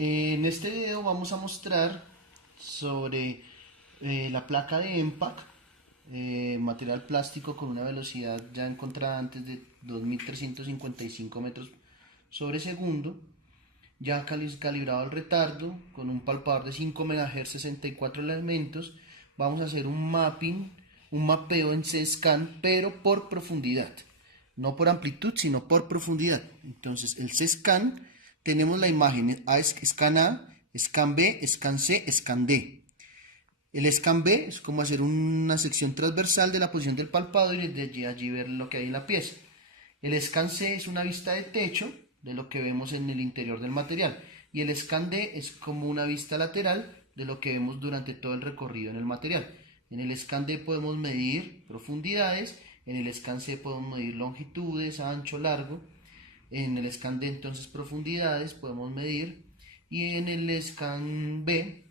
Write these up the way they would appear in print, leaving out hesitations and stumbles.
En este video vamos a mostrar sobre la placa de EMPAC, material plástico con una velocidad ya encontrada antes de 2355 metros sobre segundo, ya calibrado el retardo con un palpador de 5 MHz, 64 elementos. Vamos a hacer un mapping, un mapeo en C-Scan, pero por profundidad, no por amplitud, sino por profundidad. Entonces, el C-Scan, tenemos la imagen Scan A, Scan B, Scan C, Scan D. El Scan B es como hacer una sección transversal de la posición del palpado y desde allí ver lo que hay en la pieza. El Scan C es una vista de techo de lo que vemos en el interior del material. Y el Scan D es como una vista lateral de lo que vemos durante todo el recorrido en el material. En el Scan D podemos medir profundidades, en el Scan C podemos medir longitudes, ancho, largo. En el Scan D entonces profundidades podemos medir, y en el Scan B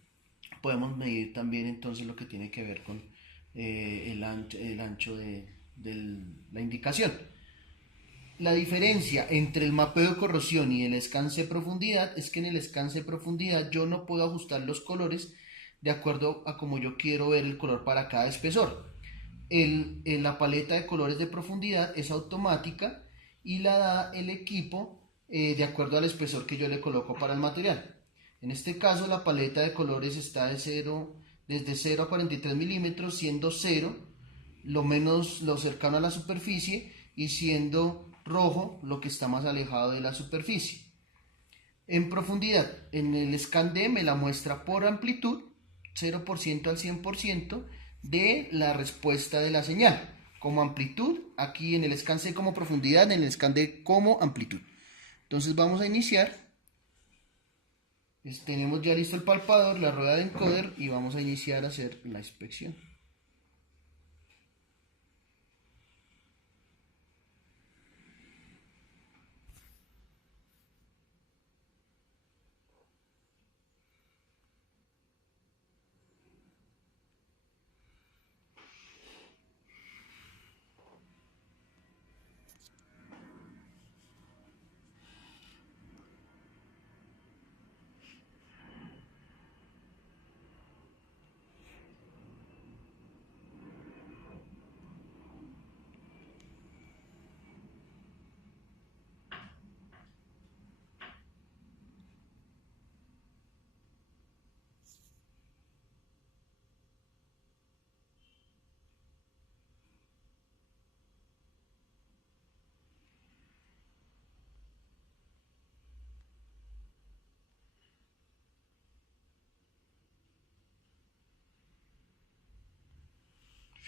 podemos medir también entonces lo que tiene que ver con el ancho de la indicación. La diferencia entre el mapeo de corrosión y el escance de profundidad es que en el escance de profundidad yo no puedo ajustar los colores de acuerdo a como yo quiero ver el color para cada espesor. La paleta de colores de profundidad es automática y la da el equipo de acuerdo al espesor que yo le coloco para el material. En este caso la paleta de colores está desde 0 a 43 milímetros, siendo 0 lo cercano a la superficie y siendo rojo lo que está más alejado de la superficie. En profundidad, en el Scan D me la muestra por amplitud, 0% al 100% de la respuesta de la señal. Como amplitud, aquí en el Scan C como profundidad, en el Scan D como amplitud. Entonces vamos a iniciar. Tenemos ya listo el palpador, la rueda de encoder, y vamos a iniciar a hacer la inspección.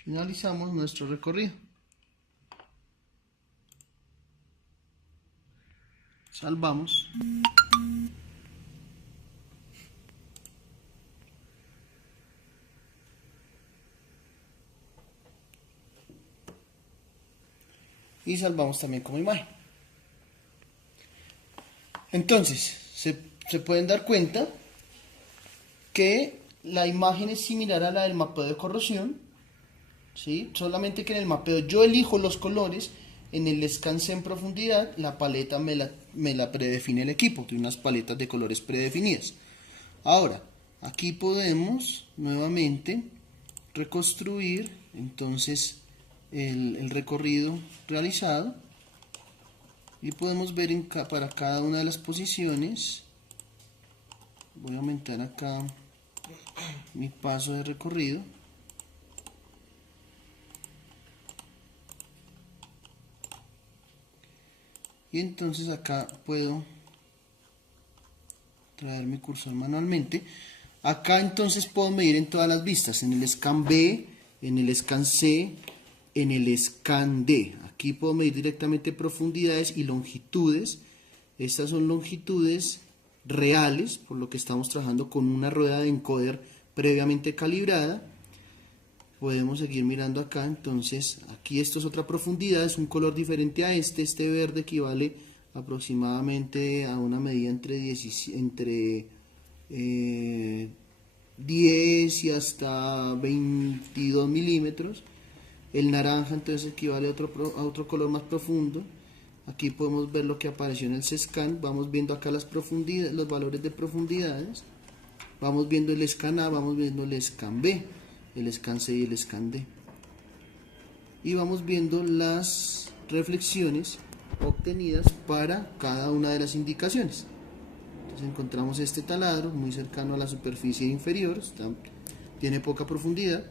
Finalizamos nuestro recorrido. Salvamos. Y salvamos también como imagen. Entonces, se pueden dar cuenta que la imagen es similar a la del mapeo de corrosión, ¿sí? Solamente que en el mapeo yo elijo los colores, en el escance en profundidad la paleta me la predefine el equipo, tiene unas paletas de colores predefinidas. Ahora, aquí podemos nuevamente reconstruir entonces el recorrido realizado y podemos ver para cada una de las posiciones. Voy a aumentar acá mi paso de recorrido. Y entonces acá puedo traer mi cursor manualmente. Acá entonces puedo medir en todas las vistas, en el Scan B, en el Scan C, en el Scan D. Aquí puedo medir directamente profundidades y longitudes. Estas son longitudes reales, por lo que estamos trabajando con una rueda de encoder previamente calibrada. Podemos seguir mirando acá. Entonces aquí esto es otra profundidad, es un color diferente a este verde equivale aproximadamente a una medida entre 10 y hasta 22 milímetros. El naranja entonces equivale a otro color más profundo. Aquí podemos ver lo que apareció en el CSCAN. Vamos viendo acá las profundidades, los valores de profundidades. Vamos viendo el scan A, vamos viendo el scan B, el scan C y el scan D. Y vamos viendo las reflexiones obtenidas para cada una de las indicaciones. Entonces encontramos este taladro muy cercano a la superficie inferior, tiene poca profundidad,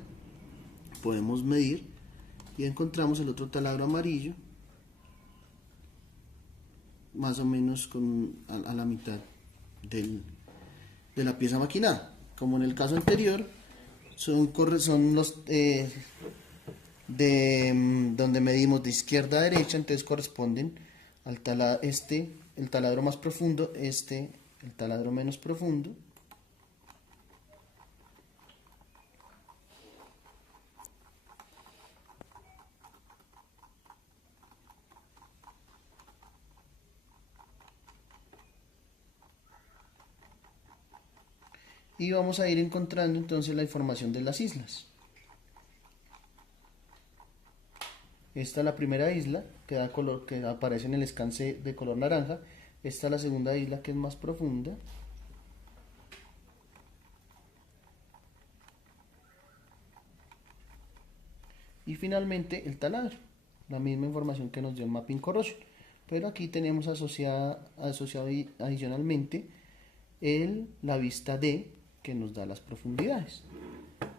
podemos medir, y encontramos el otro taladro amarillo más o menos a la mitad de la pieza maquinada. Como en el caso anterior, son los donde medimos de izquierda a derecha, entonces corresponden al el taladro más profundo, el taladro menos profundo. Y vamos a ir encontrando entonces la información de las islas. Esta es la primera isla que da color, que aparece en el scan C de color naranja. Esta es la segunda isla, que es más profunda. Y finalmente el taladro, la misma información que nos dio el Mapping Corrosion. Pero aquí tenemos asociado adicionalmente la vista D, que nos da las profundidades.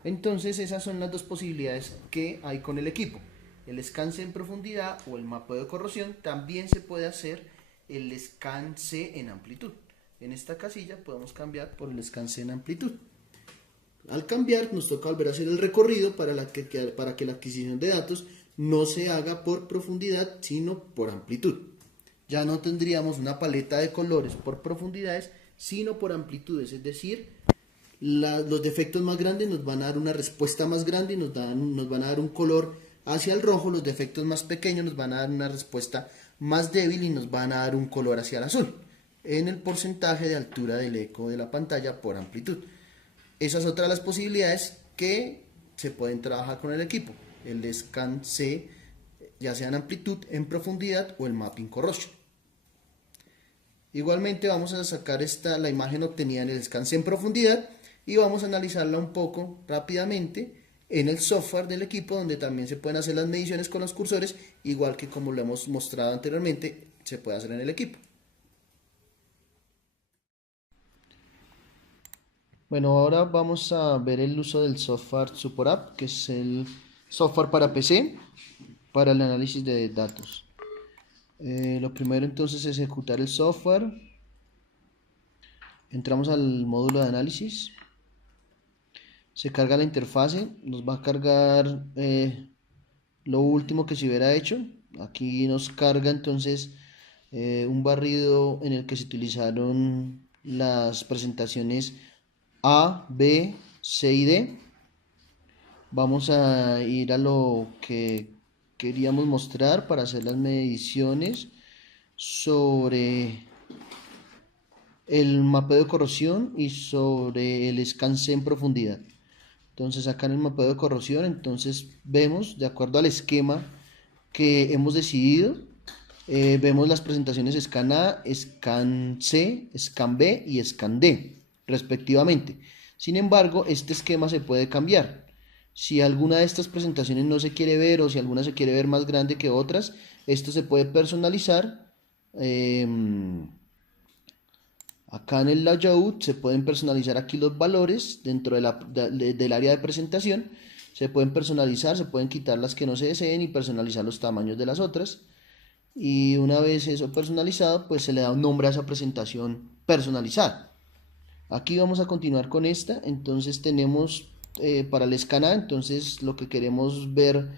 Entonces esas son las dos posibilidades que hay con el equipo: el scan C en profundidad o el mapeo de corrosión. También se puede hacer el scan C en amplitud. En esta casilla podemos cambiar por el scan C en amplitud. Al cambiar nos toca volver a hacer el recorrido para que la adquisición de datos no se haga por profundidad sino por amplitud. Ya no tendríamos una paleta de colores por profundidades sino por amplitudes, es decir, los defectos más grandes nos van a dar una respuesta más grande y nos van a dar un color hacia el rojo. Los defectos más pequeños nos van a dar una respuesta más débil y nos van a dar un color hacia el azul, en el porcentaje de altura del eco de la pantalla por amplitud. Esas son otras las posibilidades que se pueden trabajar con el equipo: el scan C, ya sea en amplitud, en profundidad, o el mapping corrosion. Igualmente vamos a sacar la imagen obtenida en el scan C en profundidad y vamos a analizarla un poco rápidamente en el software del equipo, donde también se pueden hacer las mediciones con los cursores, igual que como lo hemos mostrado anteriormente, se puede hacer en el equipo. Bueno, ahora vamos a ver el uso del software Support App, que es el software para PC, para el análisis de datos. Lo primero entonces es ejecutar el software. Entramos al módulo de análisis. Se carga la interfase, nos va a cargar lo último que se hubiera hecho. Aquí nos carga entonces un barrido en el que se utilizaron las presentaciones A, B, C y D. Vamos a ir a lo que queríamos mostrar para hacer las mediciones sobre el mapeo de corrosión y sobre el scan C en profundidad. Entonces acá en el mapeo de corrosión, entonces vemos, de acuerdo al esquema que hemos decidido, vemos las presentaciones scan A, scan C, scan B y scan D, respectivamente. Sin embargo, este esquema se puede cambiar. Si alguna de estas presentaciones no se quiere ver, o si alguna se quiere ver más grande que otras, esto se puede personalizar. Acá en el layout se pueden personalizar aquí los valores dentro del área de presentación. Se pueden personalizar, se pueden quitar las que no se deseen y personalizar los tamaños de las otras. Y una vez eso personalizado, pues se le da un nombre a esa presentación personalizada. Aquí vamos a continuar con esta. Entonces tenemos para el scan A, entonces lo que queremos ver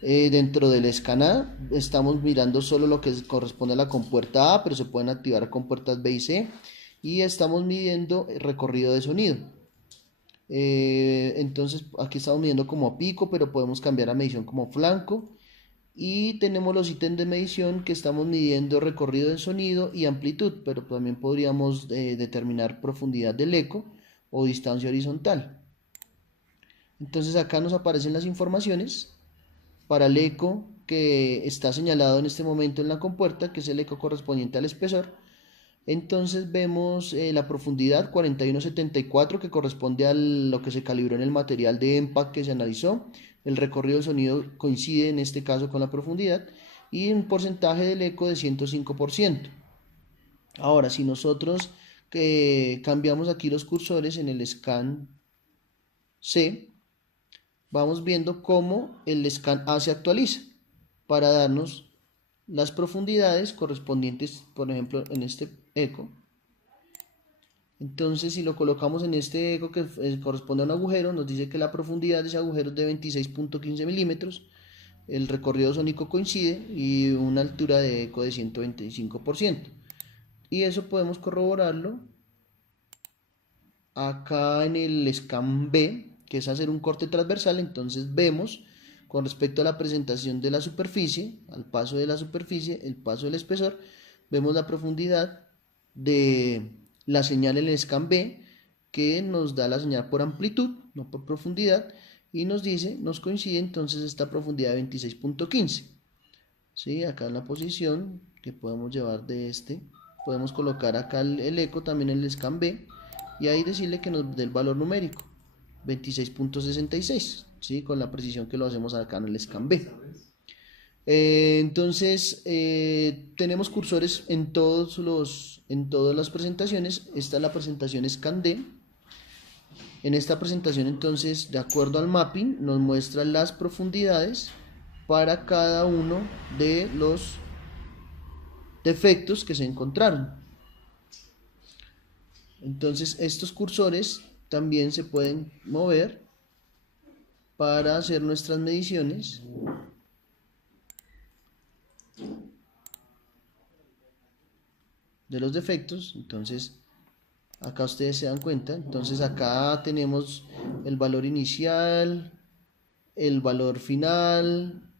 dentro del scan A, estamos mirando solo lo que corresponde a la compuerta A, pero se pueden activar compuertas B y C. Y estamos midiendo el recorrido de sonido. Entonces aquí estamos midiendo como pico, pero podemos cambiar a medición como flanco. Y tenemos los ítems de medición que estamos midiendo recorrido de sonido y amplitud, pero también podríamos determinar profundidad del eco o distancia horizontal. Entonces acá nos aparecen las informaciones para el eco que está señalado en este momento en la compuerta, que es el eco correspondiente al espesor. Entonces vemos la profundidad 4174, que corresponde a lo que se calibró en el material de EMPAC que se analizó. El recorrido del sonido coincide en este caso con la profundidad, y un porcentaje del eco de 105%. Ahora, si nosotros cambiamos aquí los cursores en el scan C, vamos viendo cómo el scan A se actualiza para darnos las profundidades correspondientes, por ejemplo, en este eco. Entonces, si lo colocamos en este eco que corresponde a un agujero, nos dice que la profundidad de ese agujero es de 26.15 milímetros, el recorrido sónico coincide y una altura de eco de 125%. Y eso podemos corroborarlo acá en el scan B, que es hacer un corte transversal. Entonces vemos con respecto a la presentación de la superficie, al paso de la superficie, el paso del espesor, vemos la profundidad de la señal en el scan B, que nos da la señal por amplitud, no por profundidad, y nos dice, nos coincide entonces esta profundidad de 26.15. ¿Sí? Acá en la posición que podemos llevar de este, podemos colocar acá el eco también en el scan B, y ahí decirle que nos dé el valor numérico, 26.66, ¿sí? Con la precisión que lo hacemos acá en el scan B. Entonces tenemos cursores en todas las presentaciones. Esta es la presentación scan D. En esta presentación, entonces, de acuerdo al mapping, nos muestra las profundidades para cada uno de los defectos que se encontraron. Entonces estos cursores también se pueden mover para hacer nuestras mediciones. De los defectos. Entonces acá ustedes se dan cuenta, entonces acá tenemos el valor inicial, el valor final,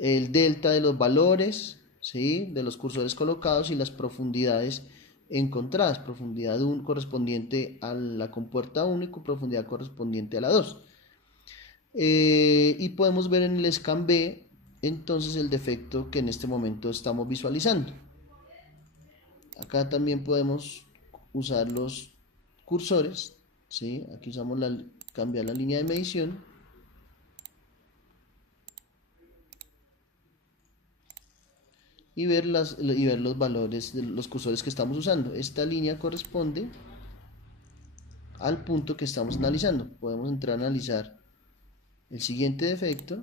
el delta de los valores, ¿sí? De los cursores colocados, y las profundidades encontradas, profundidad 1 correspondiente a la compuerta 1 y profundidad correspondiente a la 2. Y podemos ver en el scan B entonces el defecto que en este momento estamos visualizando. Acá también podemos usar los cursores, ¿sí? Aquí usamos cambiar la línea de medición, y ver los valores de los cursores que estamos usando. Esta línea corresponde al punto que estamos analizando. Podemos entrar a analizar el siguiente defecto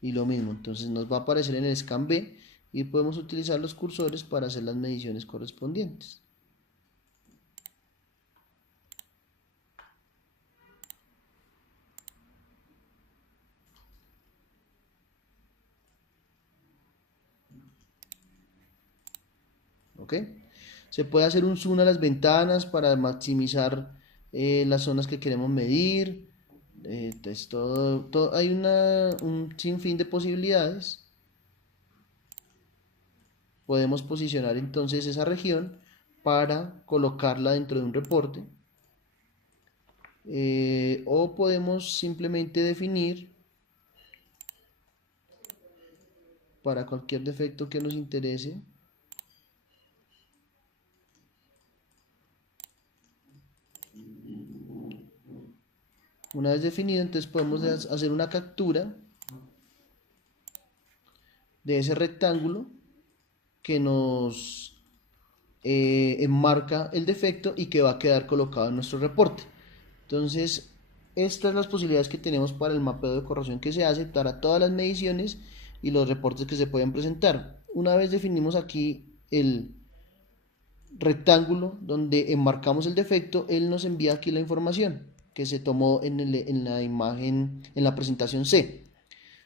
y lo mismo. Entonces nos va a aparecer en el scan B y podemos utilizar los cursores para hacer las mediciones correspondientes. ¿Ok? Se puede hacer un zoom a las ventanas para maximizar las zonas que queremos medir. Entonces hay un sinfín de posibilidades. Podemos posicionar entonces esa región para colocarla dentro de un reporte, o podemos simplemente definir para cualquier defecto que nos interese. Una vez definido, entonces podemos hacer una captura de ese rectángulo que nos enmarca el defecto y que va a quedar colocado en nuestro reporte. Entonces, estas son las posibilidades que tenemos para el mapeo de corrosión que se hace para todas las mediciones y los reportes que se pueden presentar. Una vez definimos aquí el rectángulo donde enmarcamos el defecto, él nos envía aquí la información que se tomó en la imagen, en la presentación C.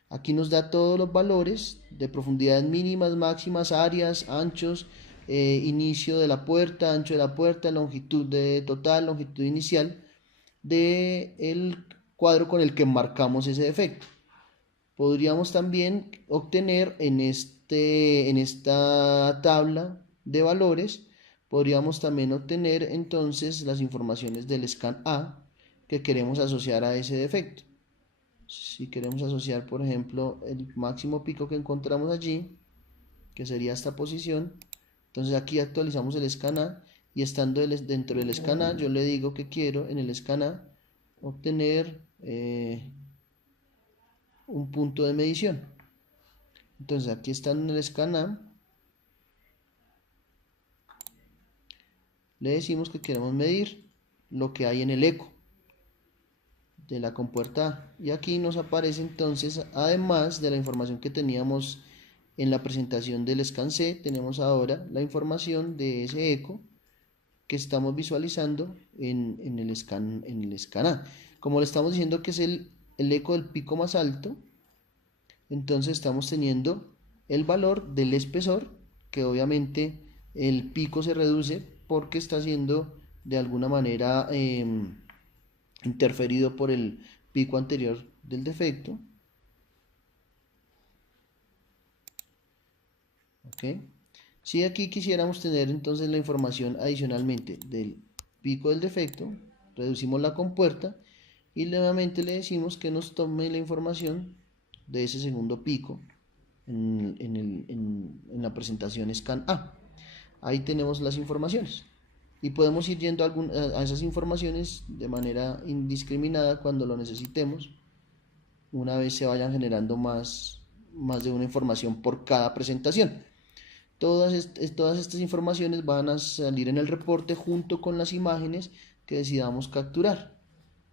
Aquí nos da todos los valores de profundidades mínimas, máximas, áreas, anchos, inicio de la puerta, ancho de la puerta, longitud total, longitud inicial del cuadro con el que marcamos ese defecto. Podríamos también obtener en esta tabla de valores, podríamos también obtener entonces las informaciones del scan A que queremos asociar a ese defecto. Si queremos asociar, por ejemplo, el máximo pico que encontramos allí, que sería esta posición, entonces aquí actualizamos el scan A y estando dentro del scan A, yo le digo que quiero en el scan A obtener un punto de medición. Entonces aquí está en el scan A, le decimos que queremos medir lo que hay en el eco de la compuerta A. Y aquí nos aparece entonces, además de la información que teníamos en la presentación del scan C, tenemos ahora la información de ese eco que estamos visualizando en el scan A. Como le estamos diciendo que es el eco del pico más alto, entonces estamos teniendo el valor del espesor, que obviamente el pico se reduce porque está siendo de alguna manera interferido por el pico anterior del defecto. ¿Ok? Si aquí quisiéramos tener entonces la información adicionalmente del pico del defecto, reducimos la compuerta y nuevamente le decimos que nos tome la información de ese segundo pico en la presentación scan A. Ahí tenemos las informaciones y podemos ir yendo a esas informaciones de manera indiscriminada cuando lo necesitemos, una vez se vayan generando más de una información por cada presentación. Todas estas informaciones van a salir en el reporte junto con las imágenes que decidamos capturar.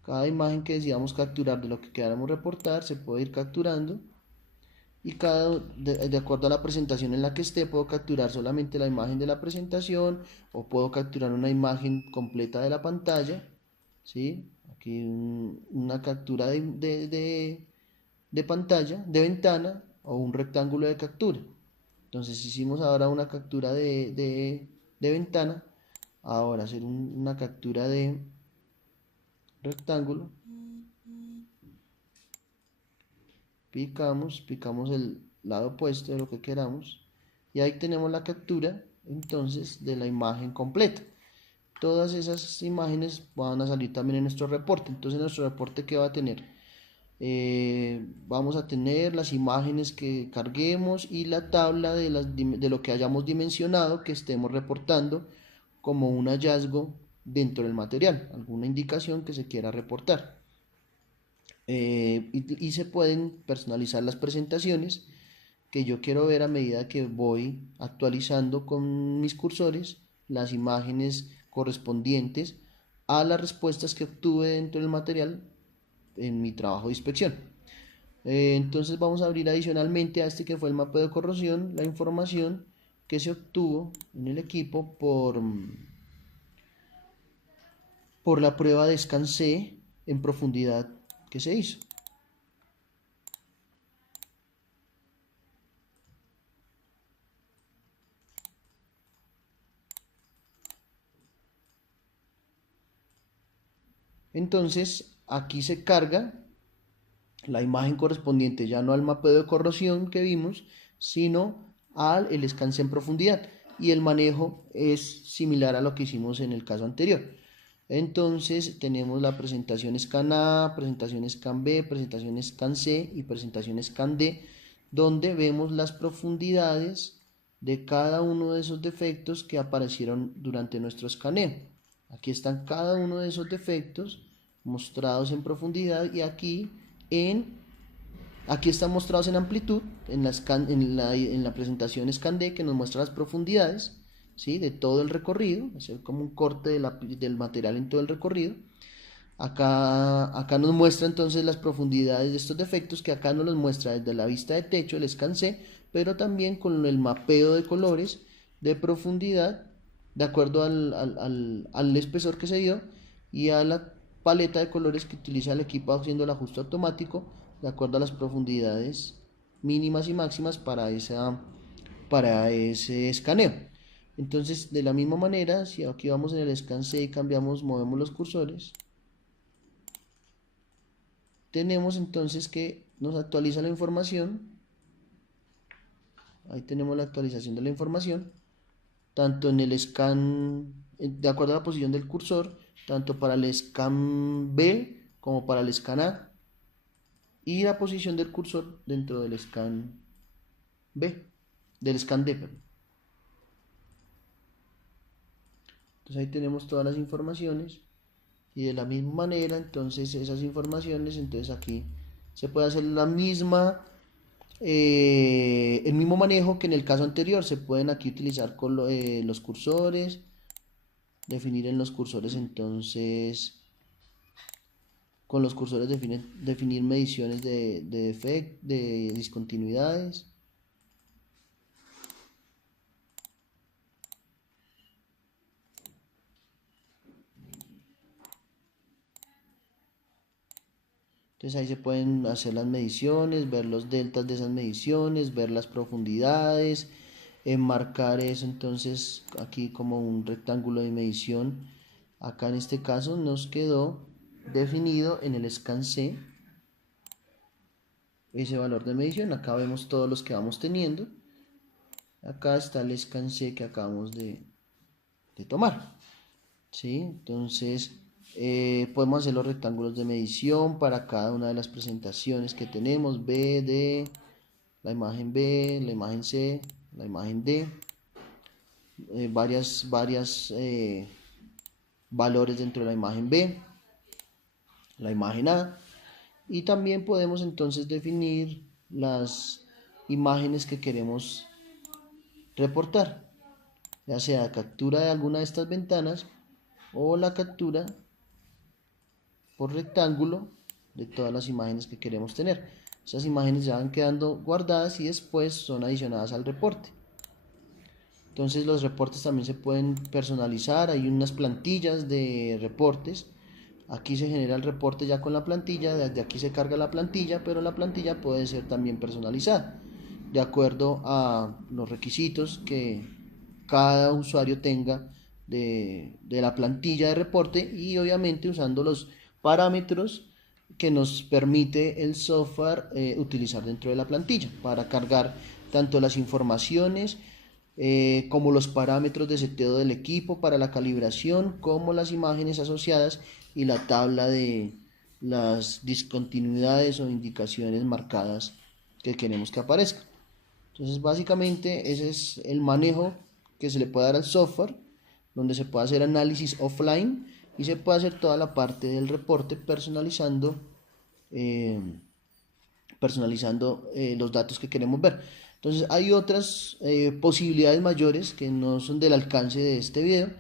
Cada imagen que decidamos capturar de lo que queramos reportar se puede ir capturando y de acuerdo a la presentación en la que esté, puedo capturar solamente la imagen de la presentación o puedo capturar una imagen completa de la pantalla, ¿sí? Aquí una captura de pantalla, de ventana o un rectángulo de captura. Entonces hicimos ahora una captura de ventana, ahora hacer una captura de rectángulo, picamos el lado opuesto de lo que queramos y ahí tenemos la captura entonces de la imagen completa. Todas esas imágenes van a salir también en nuestro reporte. Entonces nuestro reporte, ¿qué va a tener? Vamos a tener las imágenes que carguemos y la tabla de lo que hayamos dimensionado que estemos reportando como un hallazgo dentro del material, alguna indicación que se quiera reportar. Y se pueden personalizar las presentaciones que yo quiero ver a medida que voy actualizando con mis cursores las imágenes correspondientes a las respuestas que obtuve dentro del material en mi trabajo de inspección. Entonces vamos a abrir adicionalmente a este que fue el mapeo de corrosión la información que se obtuvo en el equipo por la prueba de scan C en profundidad que se hizo. Entonces aquí se carga la imagen correspondiente ya no al mapeo de corrosión que vimos, sino al el scan C en profundidad. Y el manejo es similar a lo que hicimos en el caso anterior. Entonces tenemos la presentación scan A, presentación scan B, presentación scan C y presentación scan D, donde vemos las profundidades de cada uno de esos defectos que aparecieron durante nuestro escaneo. Aquí están cada uno de esos defectos mostrados en profundidad y aquí están mostrados en amplitud en la presentación scan D que nos muestra las profundidades, ¿sí? De todo el recorrido, es como un corte del material en todo el recorrido. Acá nos muestra entonces las profundidades de estos defectos que acá nos los muestra desde la vista de techo, el scan C, pero también con el mapeo de colores de profundidad de acuerdo al espesor que se dio y a la paleta de colores que utiliza el equipo haciendo el ajuste automático de acuerdo a las profundidades mínimas y máximas para ese escaneo. Entonces, de la misma manera, si aquí vamos en el scan C y movemos los cursores, tenemos entonces que nos actualiza la información. Ahí tenemos la actualización de la información, tanto en el scan, de acuerdo a la posición del cursor, tanto para el scan B como para el scan A. y la posición del cursor dentro del scan B, del scan D, perdón. Entonces ahí tenemos todas las informaciones y de la misma manera entonces esas informaciones, entonces aquí se puede hacer la misma, el mismo manejo que en el caso anterior. Se pueden aquí utilizar con los cursores, definir en los cursores entonces, con los cursores definir mediciones de discontinuidades. Entonces ahí se pueden hacer las mediciones, ver los deltas de esas mediciones, ver las profundidades, enmarcar eso entonces aquí como un rectángulo de medición. Acá en este caso nos quedó definido en el scan C ese valor de medición. Acá vemos todos los que vamos teniendo. Acá está el scan C que acabamos de tomar. ¿Sí? Entonces podemos hacer los rectángulos de medición para cada una de las presentaciones que tenemos: B, D, la imagen B, la imagen C, la imagen D, varias valores dentro de la imagen B, la imagen A, y también podemos entonces definir las imágenes que queremos reportar, ya sea captura de alguna de estas ventanas o la captura por rectángulo de todas las imágenes que queremos tener. Esas imágenes ya van quedando guardadas y después son adicionadas al reporte. Entonces los reportes también se pueden personalizar. Hay unas plantillas de reportes. Aquí se genera el reporte ya con la plantilla, desde aquí se carga la plantilla, pero la plantilla puede ser también personalizada de acuerdo a los requisitos que cada usuario tenga de la plantilla de reporte, y obviamente usando los parámetros que nos permite el software utilizar dentro de la plantilla para cargar tanto las informaciones como los parámetros de seteo del equipo para la calibración, como las imágenes asociadas y la tabla de las discontinuidades o indicaciones marcadas que queremos que aparezcan. Entonces básicamente ese es el manejo que se le puede dar al software, donde se puede hacer análisis offline y se puede hacer toda la parte del reporte personalizando los datos que queremos ver. Entonces hay otras posibilidades mayores que no son del alcance de este video,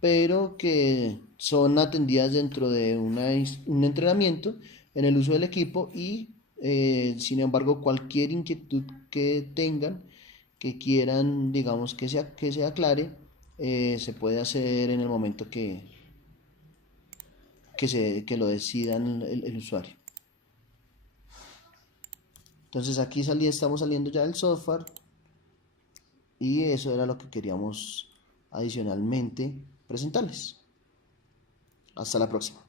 pero que son atendidas dentro de un entrenamiento en el uso del equipo, y sin embargo cualquier inquietud que tengan, que quieran, digamos, que se aclare, se puede hacer en el momento que lo decidan el usuario. Entonces aquí estamos saliendo ya del software, y eso era lo que queríamos adicionalmente presentarles. Hasta la próxima.